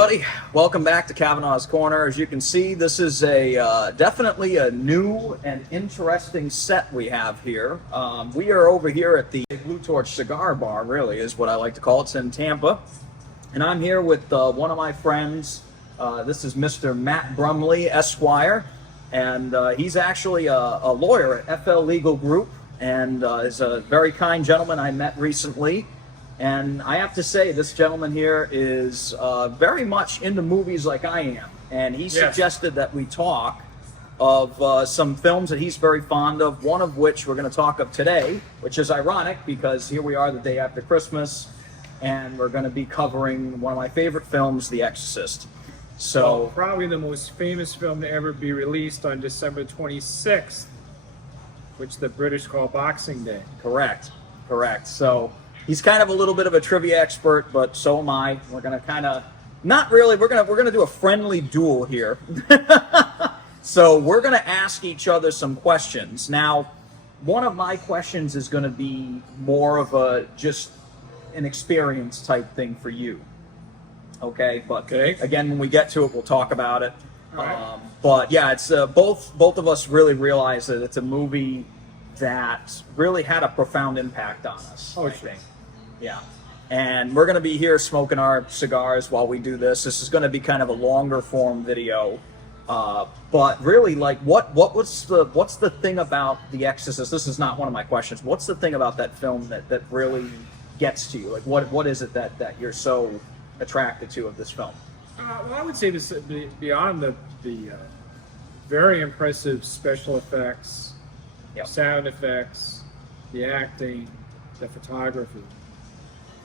everybody. Welcome back to Cavanaugh's Corner. As you can see, this is a definitely a new and interesting set we have here. We are over here at the Blue Torch Cigar Bar, really, is what I like to call it. It's in Tampa. And I'm here with one of my friends. This is Mr. Matt Brumley, Esquire. And he's actually a lawyer at FL Legal Group and is a very kind gentleman I met recently. And I have to say, this gentleman here is very much into movies like I am. And he suggested that we talk of some films that he's very fond of, one of which we're going to talk of today, which is ironic because here we are the day after Christmas, and we're going to be covering one of my favorite films, The Exorcist. So, well, probably the most famous film to ever be released on December 26th, which the British call Boxing Day. Correct. So he's kind of a little bit of a trivia expert, but so am I. We're going to kind of, not really, we're going to do a friendly duel here. So we're going to ask each other some questions. Now, one of my questions is going to be more of a just an experience type thing for you. Okay, but again, when we get to it, we'll talk about it. Right. But yeah, it's both of us really realize that it's a movie that really had a profound impact on us. Oh, I sure. think. Yeah, and we're going to be here smoking our cigars while we do this. This is going to be kind of a longer form video, but really, like, what's the thing about The Exorcist? This is not one of my questions. What's the thing about that film that really gets to you? Like, what is it that you're so attracted to of this film? Well, I would say this beyond the very impressive special effects, sound effects, the acting, the photography.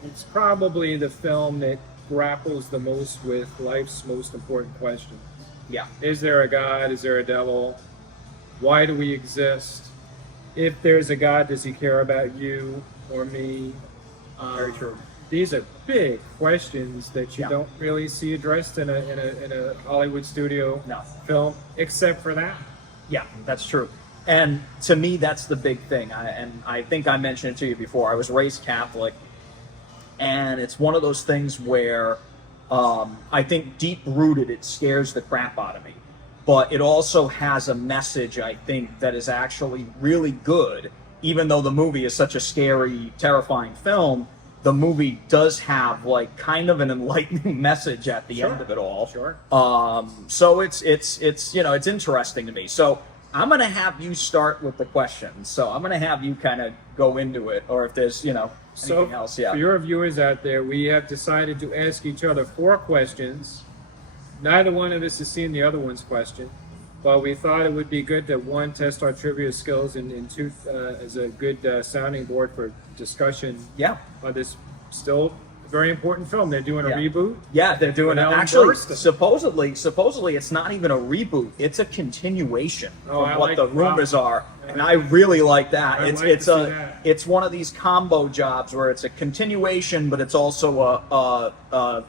It's probably the film that grapples the most with life's most important questions. Yeah. Is there a God? Is there a devil? Why do we exist? If there's a God, does he care about you or me? Very true. These are big questions that you don't really see addressed in a Hollywood studio film, except for that. Yeah, that's true. And to me, that's the big thing. I think I mentioned it to you before. I was raised Catholic, and it's one of those things where I think deep-rooted, it scares the crap out of me. But it also has a message, I think, that is actually really good. Even though the movie is such a scary, terrifying film, the movie does have like kind of an enlightening message at the end of it all. Sure. So it's interesting to me. So I'm gonna have you start with the questions. So I'm gonna have you kind of go into it, or if there's anything else. Yeah. For your viewers out there, we have decided to ask each other 4 questions. Neither one of us has seen the other one's question, but we thought it would be good to, 1, test our trivia skills, and 2, as a good sounding board for discussion. Yeah. On this still very important film. They're doing a reboot. Yeah, they're doing it. Actually, supposedly, it's not even a reboot. It's a continuation from what the rumors are, and I really like that. It's one of these combo jobs where it's a continuation, but it's also a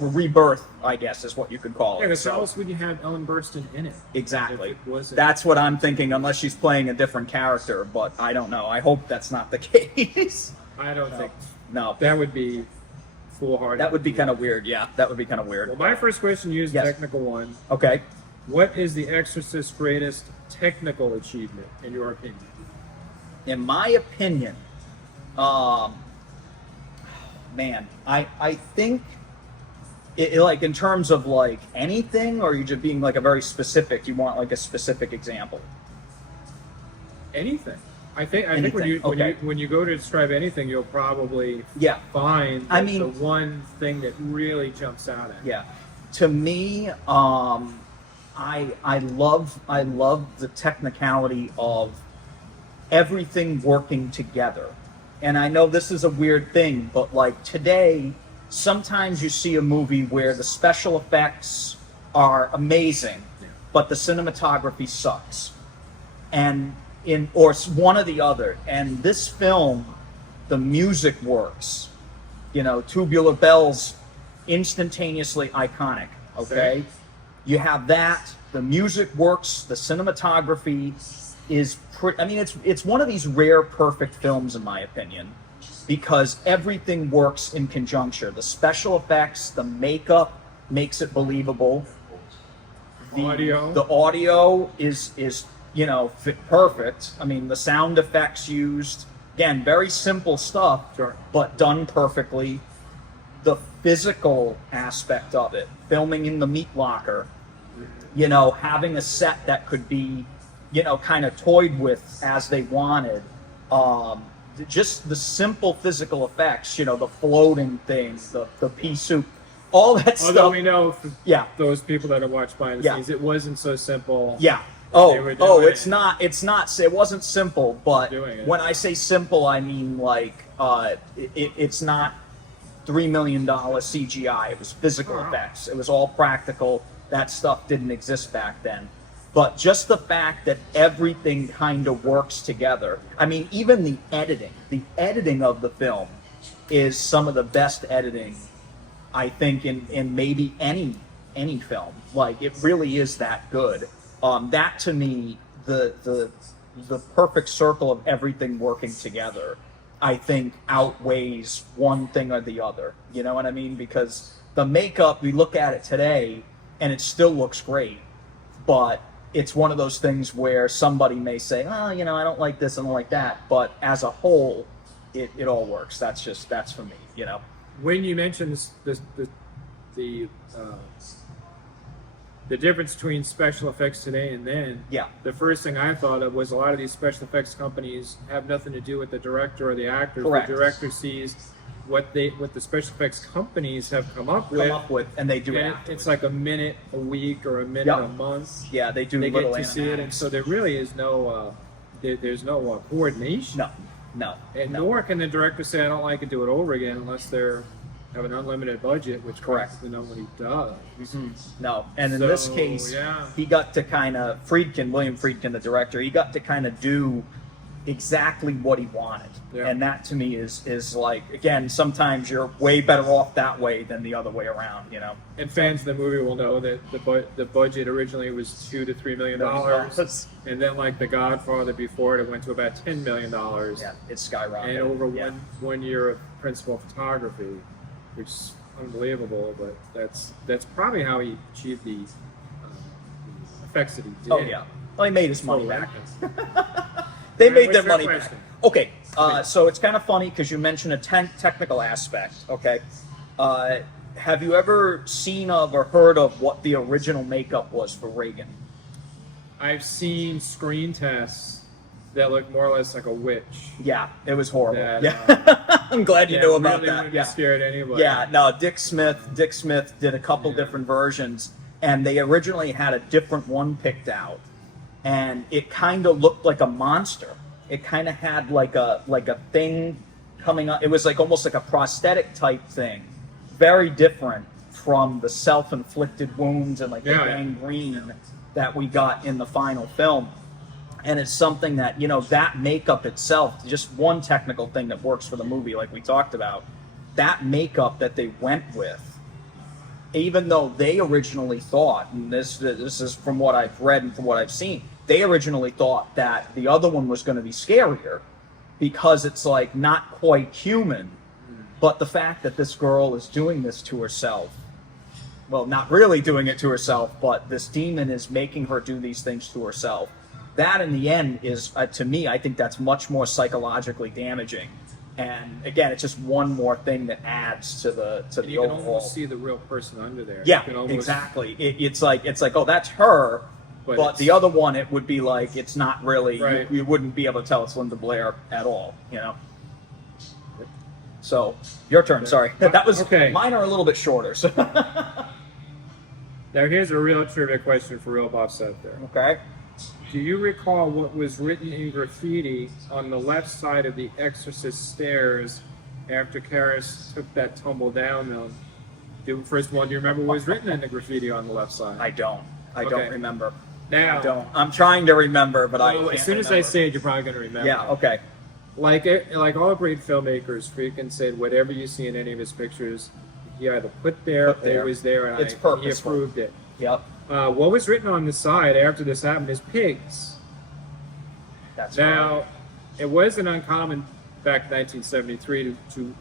rebirth, I guess, is what you could call it. Yeah, because how else would you have Ellen Burstyn in it? Exactly. That's what I'm thinking, unless she's playing a different character, but I don't know. I hope that's not the case. I don't think. No. That would be foolhardy. That would be kind of weird, yeah. That would be kind of weird. Well, my first question is a technical one. Okay. What is The Exorcist's greatest technical achievement, in your opinion? In my opinion, man, I think, like, in terms of, like, anything, or are you just being, like, a very specific, you want, like, a specific example? Anything. I think when you go to describe anything, you'll probably find the one thing that really jumps out at you. Yeah. To me, I love the technicality of everything working together. And I know this is a weird thing, but like today, sometimes you see a movie where the special effects are amazing, but the cinematography sucks. Or one or the other. And this film, the music works. Tubular Bells, instantaneously iconic. Okay? You have that. The music works. The cinematography is it's one of these rare perfect films, in my opinion, because everything works in conjunction. The special effects, the makeup, makes it believable. The audio is perfect. I mean, the sound effects used, again, very simple stuff, Sure. but done perfectly. The physical aspect of it, filming in the meat locker, having a set that could be, kind of toyed with as they wanted. Just the simple physical effects, the floating things, the pea soup, all that stuff. Although we know for Yeah. those people that have watched behind the scenes, it wasn't so simple. Yeah. It's not. It wasn't simple, but when I say simple, I mean like it's not $3 million CGI. It was physical effects. It was all practical. That stuff didn't exist back then. But just the fact that everything kind of works together. I mean, even the editing of the film is some of the best editing, I think, in maybe any film. Like, it really is that good. That to me, the perfect circle of everything working together, I think outweighs one thing or the other. You know what I mean? Because the makeup, we look at it today, and it still looks great, but it's one of those things where somebody may say, I don't like this, I don't like that, but as a whole, it all works. That's for me, When you mentioned the difference between special effects today and then, the first thing I thought of was a lot of these special effects companies have nothing to do with the director or the actor. Correct. The director sees what the special effects companies have come up with, and they do it. And it's like a minute a week or a minute a month. Yeah, they do. They little get to see it, and so there really is no there's no coordination. No. Nor can the director say, I don't like it, do it over again, unless they're have an unlimited budget, which correct. Nobody does. Mm-hmm. No, and in this case, he got to kind of William Friedkin, the director, he got to kind of do exactly what he wanted, and that to me is like, again, sometimes you're way better off that way than the other way around, And fans of the movie will know that the budget originally was $2 to $3 million, and then like The Godfather before it went to about $10 million. Yeah, it's skyrocketed. And over one year of principal photography, which is unbelievable, but that's probably how he achieved the effects that he did. Oh yeah, well, he made his money back. They made their money back. Okay, so it's kind of funny because you mentioned a technical aspect. Okay, have you ever seen of or heard of what the original makeup was for Reagan? I've seen screen tests that look more or less like a witch. Yeah, it was horrible. I'm glad you knew about that. Yeah, scared anybody. Yeah, no, Dick Smith did a couple different versions, and they originally had a different one picked out. And it kind of looked like a monster. It kind of had like a thing coming up. It was like almost like a prosthetic type thing. Very different from the self-inflicted wounds and like the gangrene that we got in the final film. And it's something that, that makeup itself, just one technical thing that works for the movie like we talked about, that makeup that they went with, even though they originally thought, and this is from what I've read and from what I've seen, they originally thought that the other one was going to be scarier because it's like not quite human. But the fact that this girl is doing this to herself, well, not really doing it to herself, but this demon is making her do these things to herself. That in the end is, to me, I think that's much more psychologically damaging. And again, it's just one more thing that adds to the overall. You can almost see the real person under there. Yeah, exactly. It's like, oh, that's her. But the other one, it would be like, it's not really, you wouldn't be able to tell it's Linda Blair at all, So, your turn, sorry. That was, mine are a little bit shorter. So. Now, here's a real trivia question for real buffs out there. Okay. Do you recall what was written in graffiti on the left side of the Exorcist stairs after Karras took that tumble down? First of all, do you remember what was written in the graffiti on the left side? I don't remember. Now, I don't. I'm trying to remember, but I can't as soon as remember. I say it, you're probably going to remember. Yeah, okay. Like all great filmmakers, Friedkin said, whatever you see in any of his pictures, he either put there, it was there, and he approved it. Yep. What was written on the side after this happened is pigs. That's now, right. It wasn't uncommon back in 1973 to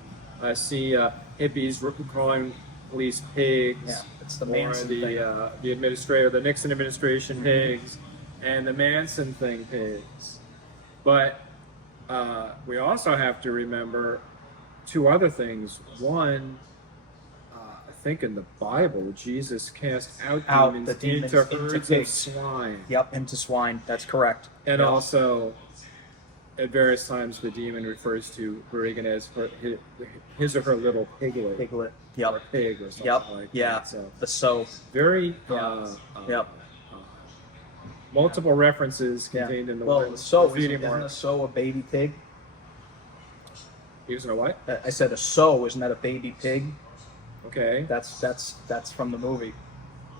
see hippies crawling police pigs. Yeah, it's the or Manson thing. the administrator, the Nixon administration pigs, and the Manson thing pigs. But we also have to remember two other things. One, I think in the Bible, Jesus cast out the demons demons into into herds of pigs. swine. Yep, into swine. That's correct. And Yep. also, at various times, the demon refers to Reagan as his or her little piglet. Piglet. Or Yep. pig or something Yep. like Yeah. that. So The so. very Yep. multiple references Yeah. contained in the Well, word. the so graffiti isn't mark. a so a baby pig? Using a what? I said a so, isn't that a baby pig? Okay. That's from the movie.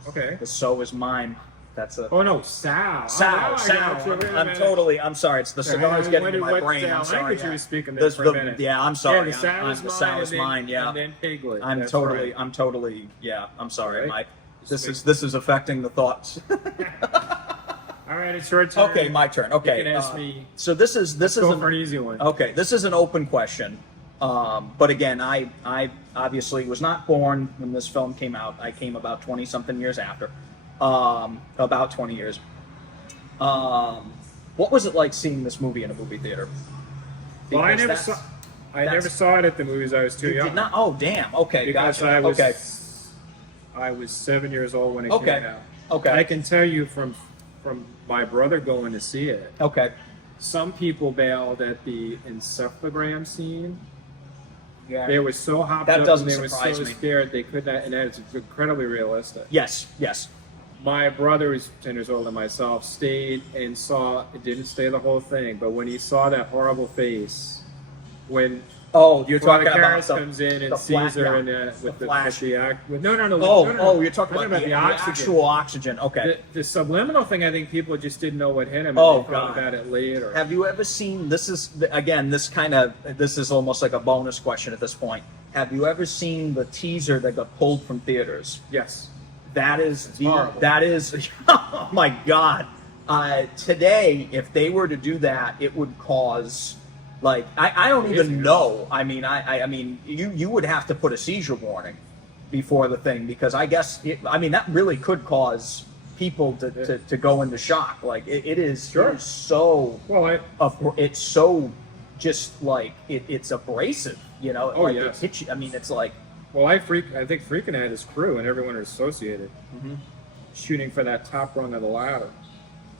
Okay. The so is mine. That's a Oh no, Sal. Sal. Oh, Sal. I got you. Wait a I'm minute. totally. I'm sorry. It's the cigar's getting to my What brain. I'm sorry. language Yeah. you were speaking there for a minute? Yeah, I'm sorry. Yeah, the Sal is the mine, Sal is and then- mine. Yeah. And then piglet. I'm That's totally. right. I'm totally. Yeah. I'm sorry, Right. Mike. This is affecting the thoughts. All right, it's your turn. Okay, my turn. Okay. You can ask me. So this is Go an, for an easy one. okay. This is an open question. But again, I obviously was not born when this film came out. I came about 20 something years after. About 20 years. What was it like seeing this movie in a movie theater? Well, I Because never that's- saw. I never saw it at the movies. I was too You young. did not. Oh, damn. Okay, Because gotcha. I was. Okay, I was 7 years old when it Okay. came out. okay, I can tell you from my brother going to see it. okay. Some people bailed at the encephalogram scene. Yeah. They were so hopped That up doesn't and they were surprise so me. scared they could not, and that's incredibly realistic. Yes, yes. My brother, who's 10 years older than myself, stayed and saw, didn't stay the whole thing, but when he saw that horrible face, when Oh, you're talking Veronica about Harris the comes in and the sees her flash, and yeah. with The the flash. no, Oh, you're talking I'm about the oxygen. actual oxygen. Okay. The subliminal thing, I think people just didn't know what hit him. Oh, and they thought God. about it later. Have you ever seen? This is again. This is almost like a bonus question at this point. Have you ever seen the teaser that got pulled from theaters? Yes. That is horrible. that is. Oh my God! Today, if they were to do that, it would cause. Like I don't even know. I mean, I mean, you would have to put a seizure warning before the thing because I guess that really could cause people to go into shock. Like it is, Sure. it is so Well, it's so just like it's abrasive. You know, Oh, like yes. it hits you. I mean, it's like I think Freakin' had his crew and everyone associated shooting for that top rung of the ladder.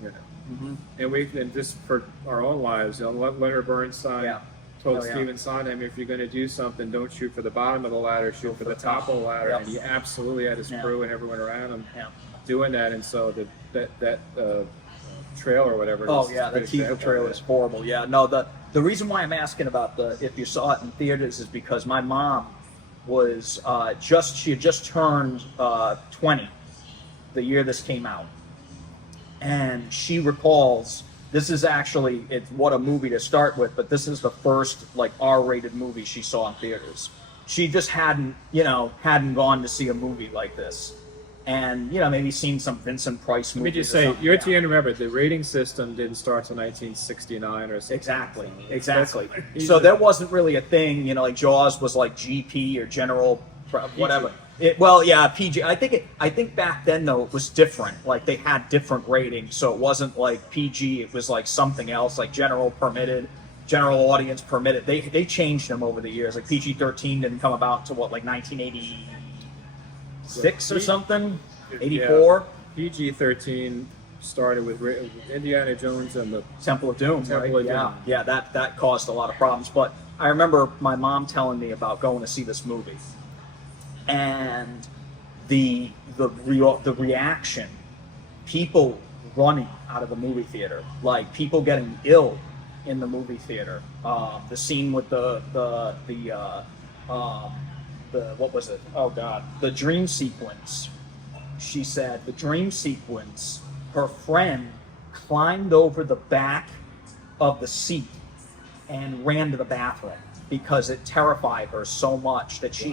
You know. And just for our own lives, Leonard Bernstein Yeah. told Oh, yeah. Stephen Sondheim, if you're going to do something, don't shoot for the bottom of the ladder, shoot for the top of the ladder. Yep. And he absolutely had his Yeah. crew and everyone around him yeah. doing that. And so that trailer or whatever. Oh is yeah, a the good teaser example of trailer it. is horrible. Yeah, no, the reason why I'm asking about if you saw it in theaters is because my mom was she had just turned 20 the year this came out, and she recalls this is actually what a movie to start with, but this is the first like R-rated movie she saw in theaters. She just hadn't gone to see a movie like this. And maybe seen some Vincent Price Let me movies. just or say, something. you're to remember, the rating system didn't start till 1969 or something. Exactly. That's- So there wasn't really a thing, like Jaws was like GP or general, whatever. PG. I think back then though it was different. Like they had different ratings, so it wasn't like PG. It was like something else, like general permitted, general audience permitted. They changed them over the years. Like PG-13 didn't come about to what, like 1986 or something, 84. PG-13 started with Indiana Jones and the Temple of Doom, Temple right? of Doom. Yeah, that caused a lot of problems. But I remember my mom telling me about going to see this movie, and the reaction, people running out of the movie theater, like people getting ill in the movie theater. The scene with the what was it? Oh God, the dream sequence. She said the dream sequence. Her friend climbed over the back of the seat and ran to the bathroom because it terrified her so much that she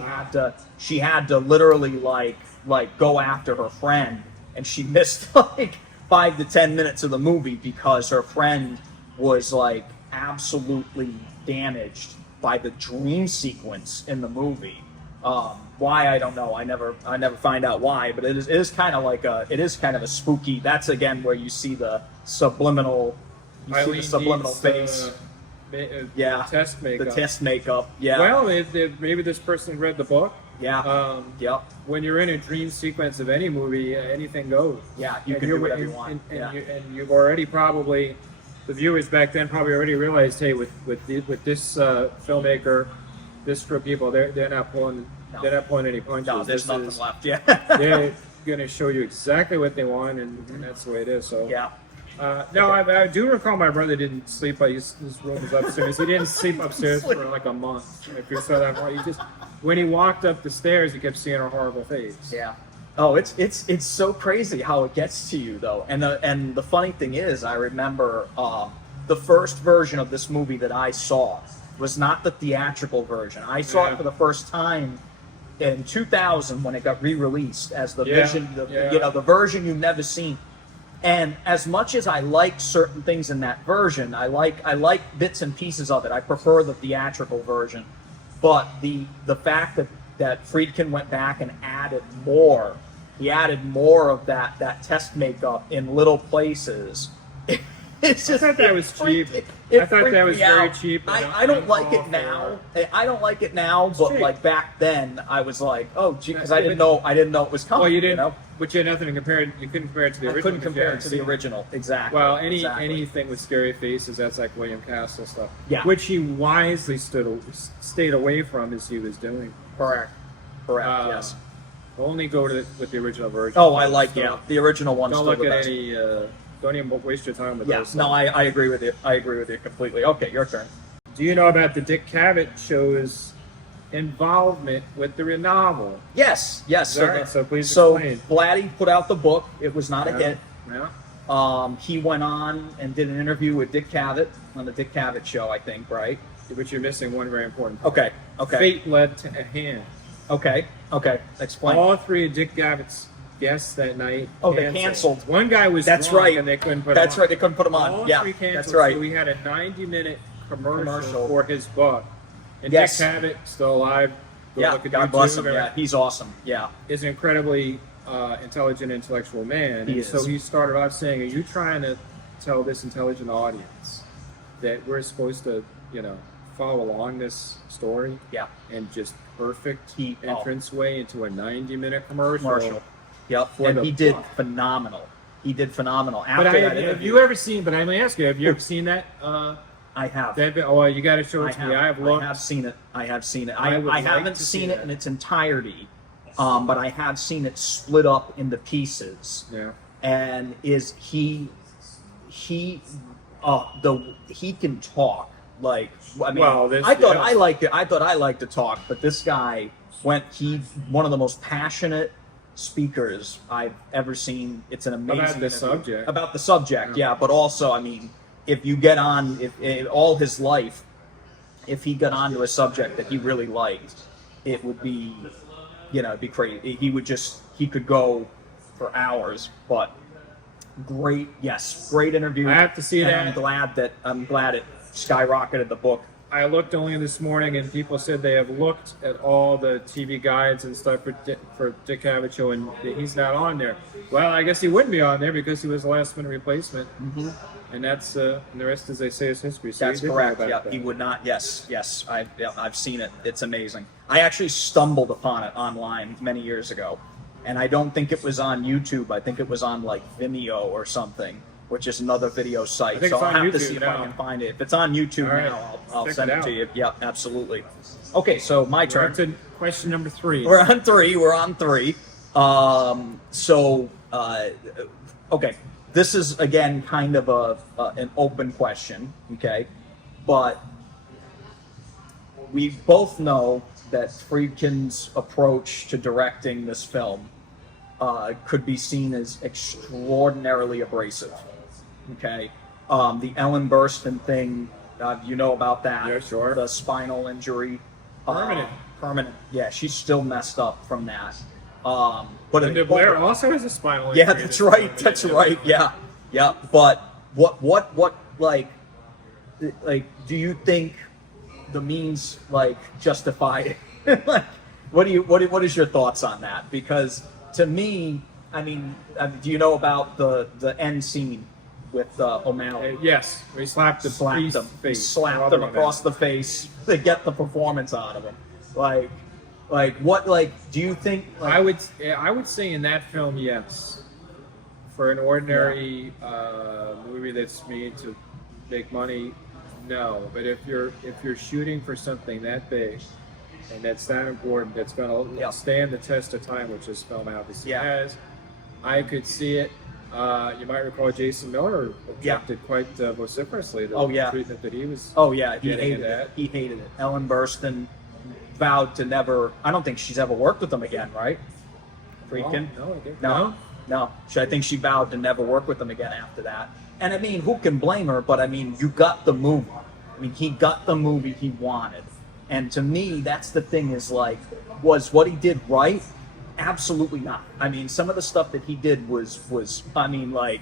had to literally like go after her friend, and she missed like 5 to 10 minutes of the movie because her friend was like absolutely damaged by the dream sequence in the movie. Why, I don't know. I never find out why, but it is kind of like a spooky. That's again where you see the subliminal, face. Test makeup. The test makeup. Yeah. Well, maybe this person read the book. Yeah. Yep. When you're in a dream sequence of any movie, anything goes. Yeah, you can do whatever you want. And you've already probably, the viewers back then probably already realized, hey, with this filmmaker, this group of people, they're not pulling any punches. No, there's nothing left. Yeah. They're going to show you exactly what they want, and that's the way it is. So yeah. I do recall my brother didn't sleep. His room was upstairs. He didn't sleep upstairs for like a month. If you saw that, when he walked up the stairs, he kept seeing her horrible face. Yeah. Oh, it's so crazy how it gets to you though. And the funny thing is, I remember the first version of this movie that I saw was not the theatrical version. I saw it for the first time in 2000 when it got re-released as the the version you've never seen. And as much as I like certain things in that version, I like bits and pieces of it. I prefer the theatrical version. But the fact that Friedkin went back and added more, he added more of that test makeup in little places. It's just, I thought that was cheap. I thought that was very cheap. I don't like it now. I don't like it now, but like back then, I was like, oh, gee, because I didn't know it was coming. Well, you didn't. But you had nothing to compare it. You couldn't compare it to the original. I couldn't compare it to the original. Exactly. Well, anything with scary faces, that's like William Castle stuff. Yeah. Which he wisely stayed away from as he was doing. Correct. Yes. Only go with the original version. Oh, I like the original one. Don't look at any. Don't even waste your time with those. No, I agree with you. I agree with you completely. Okay, your turn. Do you know about the Dick Cavett show's involvement with the novel? Yes. So please explain. Blatty put out the book. It was not a hit. Yeah. He went on and did an interview with Dick Cavett on the Dick Cavett show, I think, right? But you're missing one very important part. Okay. Fate led to a hand. Okay. Explain. All three of Dick Cavett's guests that night. They canceled. One guy was drunk right. and they couldn't put him on. That's right. They couldn't put him on. All three canceled. That's right. So we had a 90-minute commercial for his book. And Dick Cavett, still alive. Go look at God bless him. Yeah, he's awesome. Yeah. Is an incredibly intelligent, intellectual man. He is. So he started off saying, are you trying to tell this intelligent audience that we're supposed to, follow along this story? Yeah. And just perfect entranceway into a 90-minute commercial. Yep. And he did phenomenal. After that have you ever seen, but I'm going to ask you, have you ever seen that? I have. You got to show it to me. I have seen it. I haven't seen it in its entirety, but I have seen it split up into pieces. Yeah. And he can talk. Like, I mean, I thought I liked to talk, but this guy he's one of the most passionate speakers I've ever seen. It's an amazing about the subject. Yeah, but also, I mean, if you get on, if all his life, if he got onto a subject that he really liked, it would be, it'd be crazy. He could go for hours. But great interview. I have to see that. I'm glad it skyrocketed the book. I looked only this morning, and people said they have looked at all the TV guides and stuff for Dick Cavett show, and he's not on there. Well, I guess he wouldn't be on there because he was a last-minute replacement. Mm-hmm. And that's and the rest, as they say, is history. So that's correct. Yeah, he would not. Yes. I've seen it. It's amazing. I actually stumbled upon it online many years ago, and I don't think it was on YouTube. I think it was on like Vimeo or something, which is another video site. So I'll have to see if I can find it. If it's on YouTube now, I'll send it to you. Yeah, absolutely. Okay, so my turn. To question number 3. We're on 3. Okay. This is, again, kind of an open question, okay? But we both know that Friedkin's approach to directing this film could be seen as extraordinarily abrasive, okay? The Ellen Burstyn thing, you know about that. Yeah, sure. The spinal injury. Permanent. Yeah, she's still messed up from that. But and Blair also has a spinal injury. Yeah, that's right. That's right. Yeah. But what like do you think the means justify it? What is your thoughts on that? Because to me, I mean, do you know about the end scene with O'Malley? Yes, he slapped the Slapped him. He face. slapped him across the face to get the performance out of him. Do you think? Like, I would say in that film, yes. For an ordinary movie that's made to make money, no. But if you're shooting for something that big and that's that important, that's going to stand the test of time, which this film obviously has, I could see it. You might recall Jason Miller objected quite vociferously to the treatment that he was. Oh yeah, he hated it. He hated it. Ellen Burstyn vowed to never. I don't think she's ever worked with him again, right? Freaking no. I think she vowed to never work with him again after that. And I mean, who can blame her? But I mean, you got the movie. I mean, he got the movie he wanted. And to me, that's the thing. Is like, was what he did right? Absolutely not. I mean, some of the stuff that he did was I mean, like,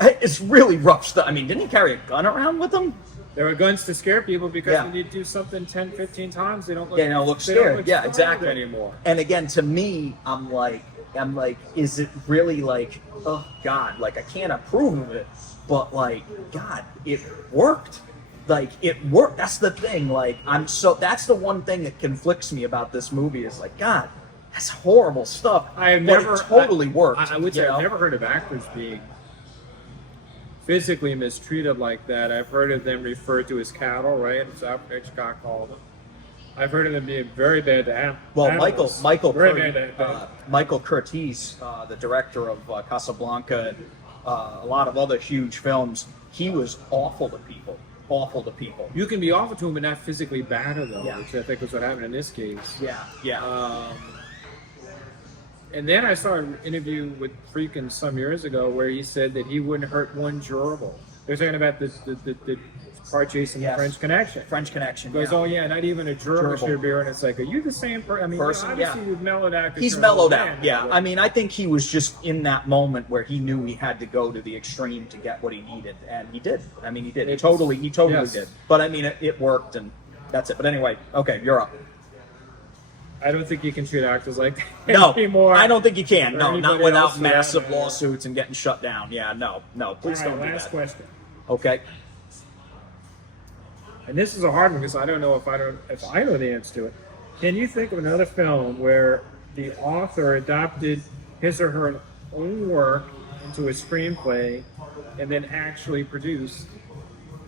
it's really rough stuff. I mean, didn't he carry a gun around with him? There were guns to scare people because when you do something 10, 15 times, they don't look scared. Yeah, exactly. Anymore. And again, to me, I'm like, is it really like, oh God, like I can't approve of it, but like, God, it worked. Like it worked. That's the thing. Like that's the one thing that conflicts me about this movie is like, God, that's horrible stuff. It totally worked. I would say I've never heard of actors being physically mistreated like that. I've heard of them referred to as cattle, right? As Alfred Hitchcock called them. I've heard of them being very bad to animals. Well, Michael Curtiz, the director of Casablanca and a lot of other huge films, he was awful to people. You can be awful to them, but not physically bad to them, which I think was what happened in this case. Yeah. And then I saw an interview with Friedkin some years ago where he said that he wouldn't hurt one gerbil. They're talking about the car chasing the French Connection. He goes, oh yeah, not even a gerbil should be here. And it's like, are you the same person? I mean, obviously you've mellowed out. He's mellowed out, I mean, I think he was just in that moment where he knew he had to go to the extreme to get what he needed. And he did. I mean, he did. He totally did. But I mean, it worked, and that's it. But anyway, okay, you're up. I don't think you can treat actors like that anymore. I don't think you can. No, not without massive lawsuits and getting shut down. Yeah, no. Please don't do that. Last question. Okay. And this is a hard one because I don't know if I know the answer to it. Can you think of another film where the author adopted his or her own work into a screenplay and then actually produced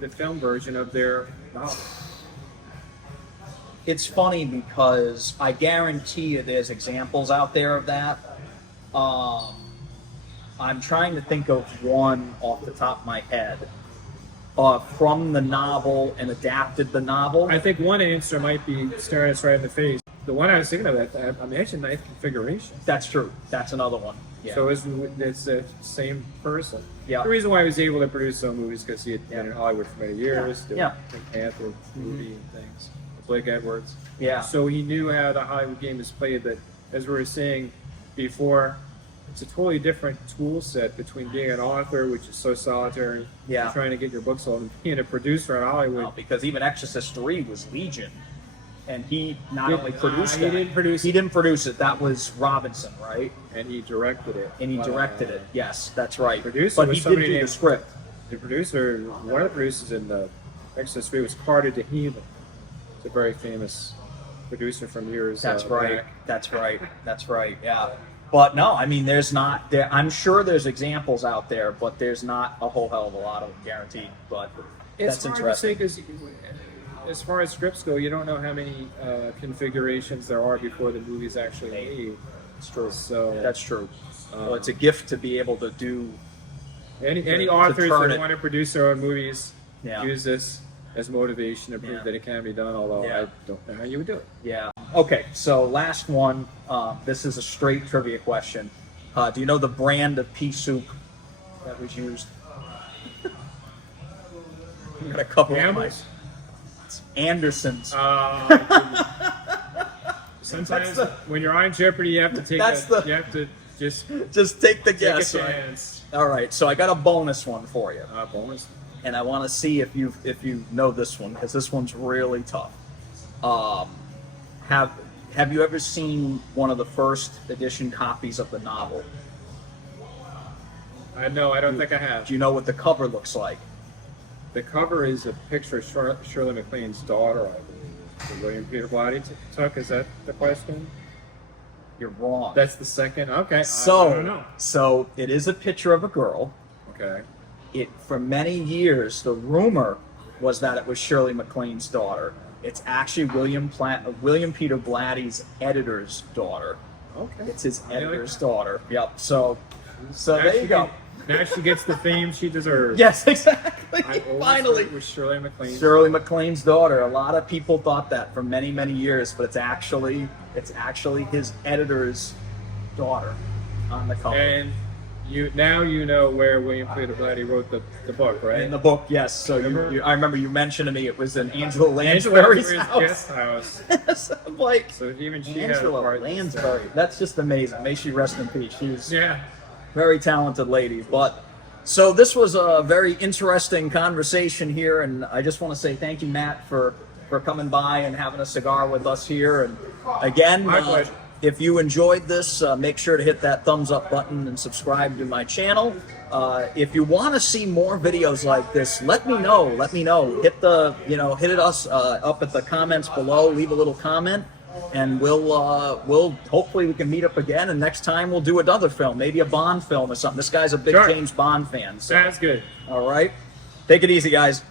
the film version of their novel? It's funny because I guarantee you there's examples out there of that. I'm trying to think of one off the top of my head. From the novel and adapted the novel. I think one answer might be staring us right in the face. The one I was thinking of, I mentioned Ninth Configuration. That's true. That's another one. Yeah. So it's the same person. Yeah. The reason why he was able to produce some movies because he had been in Hollywood for many years, doing Pink Panther movie and things, Blake Edwards. Yeah. So he knew how the Hollywood game is played. That, as we were saying before, it's a totally different tool set between being an author, which is so solitary, and trying to get your books sold, and being a producer in Hollywood. Well, because even Exorcist 3 was Legion, and he not only produced it. He didn't produce it. That was Robinson, right? And he directed it. Yes, that's right. Producer but he did do the script. The producer, one of the producers in the Exorcist 3 was Carter DeHeeman. It's a very famous producer from years back. That's right. Yeah. But no, I mean, there's not. I'm sure there's examples out there, but there's not a whole hell of a lot of them guaranteed. But that's interesting. It's hard to say because, as far as scripts go, you don't know how many configurations there are before the movie's actually made. It's true. So that's true. Well, it's a gift to be able to do. Any authors that want to produce their own movies use this as motivation to prove that it can be done. Although I don't know how you would do it. Yeah. Okay, so last one. This is a straight trivia question. Do you know the brand of pea soup that was used? I'm got a couple of my. It's Anderson's. Sometimes when you're on Jeopardy, you have to take. You have to just take the guess. Take a chance. Right? All right, so I got a bonus one for you. Bonus. And I want to see if you know this one because this one's really tough. have you ever seen one of the first edition copies of the novel? No, I don't think I have. Do you know what the cover looks like? The cover is a picture of Shirley MacLaine's daughter, I believe. That William Peter Blatty took. Is that the question? You're wrong. That's the second. Okay. I don't know. So it is a picture of a girl. Okay. It for many years the rumor was that it was Shirley MacLaine's daughter. It's actually William Peter Blatty's editor's daughter. Okay. It's his Really? editor's daughter. Yep. So Now there you go. Now she gets the fame she deserves. Yes, exactly. I always Finally. thought it was Shirley MacLaine. Shirley MacLaine's daughter. A lot of people thought that for many, many years, but it's actually his editor's daughter on the cover. And you know where William Peter Blatty wrote the book, right? In the book, yes. So I remember you mentioned to me it was in Angela Angela Lansbury's Lansbury's house. guest house. So I'm like, So even she had a Angela part. Lansbury. That's just amazing. May she rest in peace. She was Yeah. very talented lady. But so this was a very interesting conversation here, and I just want to say thank you, Matt, for coming by and having a cigar with us here. And again, My pleasure. if you enjoyed this, make sure to hit that thumbs up button and subscribe to my channel. If you want to see more videos like this, let me know. Let me know. Hit it us up at the comments below. Leave a little comment. And we'll hopefully we can meet up again, and next time we'll do another film, maybe a Bond film or something. This guy's a big Sure. James Bond fan. So. Sounds good. All right, take it easy, guys.